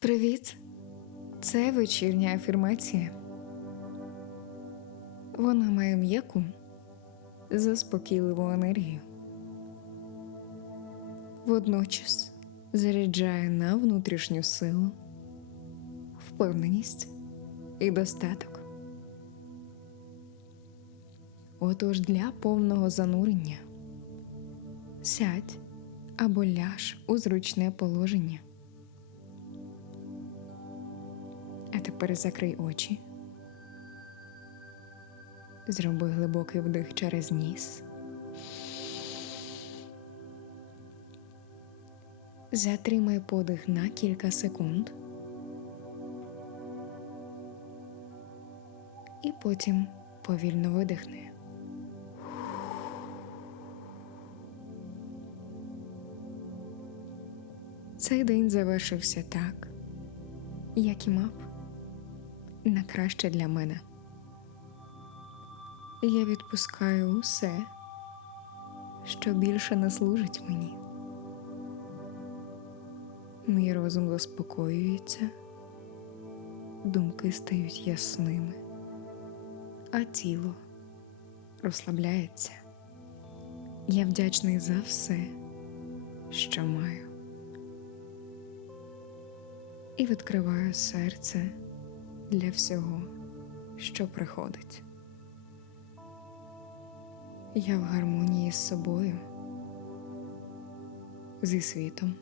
Привіт! Це вечірня афірмація. Вона має м'яку, заспокійливу енергію. Водночас заряджає на внутрішню силу, впевненість і достаток. Отож для повного занурення сядь або ляж у зручне положення. А тепер закрий очі. Зроби глибокий вдих через ніс. Затримай подих на кілька секунд. І потім повільно видихни. Цей день завершився так, як і мав на краще для мене. Я відпускаю усе, що більше не служить мені. Мій розум заспокоюється, думки стають ясними, а тіло розслабляється. Я вдячний за все, що маю, і відкриваю серце для всього, що приходить. Я в гармонії з собою, зі світом,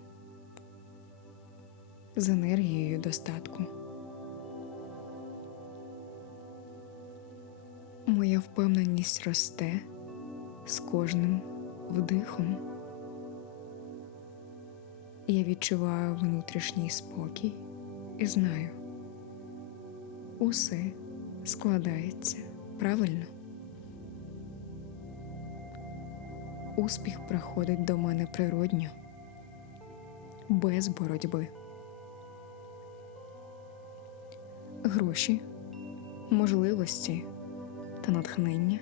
з енергією достатку. Моя впевненість росте з кожним вдихом. Я відчуваю внутрішній спокій і знаю, усе складається правильно. Успіх приходить до мене природньо, без боротьби. Гроші, можливості та натхнення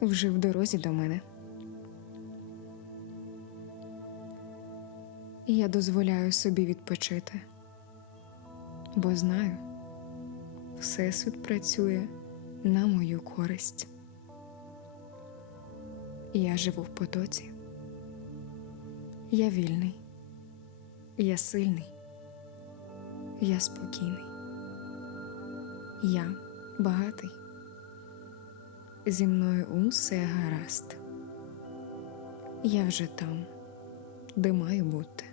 вже в дорозі до мене. Я дозволяю собі відпочити, бо знаю, Всесвіт працює на мою користь. Я живу в потоці. Я вільний, я сильний, я спокійний, я багатий. Зі мною усе гаразд. Я вже там, де маю бути.